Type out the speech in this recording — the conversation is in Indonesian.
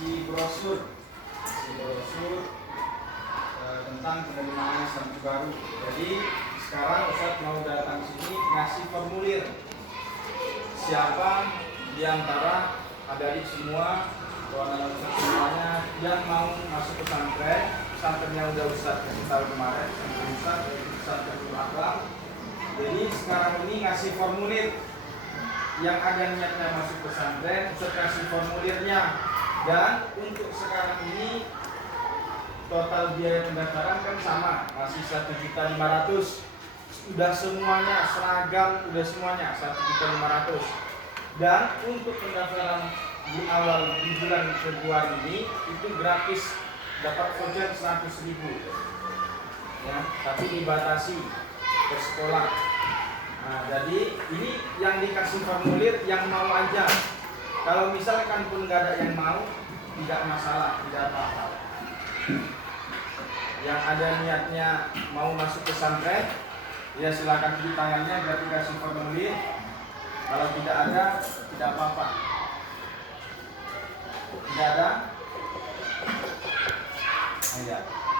ngasih brosur tentang penerimaan santri baru. Jadi sekarang Ustadz mau datang sini ngasih formulir. Siapa di antara adik semua, semuanya yang mau masuk pesantren, pesantrennya udah Ustadz kasih tahu kemarin, Ustadz Abdul Akbar. Jadi sekarang ini ngasih formulir. Yang ada niatnya masuk pesantren, Ustadz kasih formulirnya. Dan untuk sekarang ini total biaya pendaftaran kan sama, masih 1.500.000. Udah semuanya seragam, udah semuanya 1.500.000. Dan untuk pendaftaran di awal di bulan Februari ini itu gratis, dapat voucher 100.000. Ya, tapi dibatasi per sekolah. Nah, jadi ini yang dikasih formulir yang mau aja. Kalau misalkan pun nggak ada yang mau, tidak masalah, tidak apa-apa. Yang ada niatnya mau masuk pesantren, ya silakan cuci tangannya biar dikasih formulir. Kalau tidak ada, tidak apa-apa. Tidak ada, ya.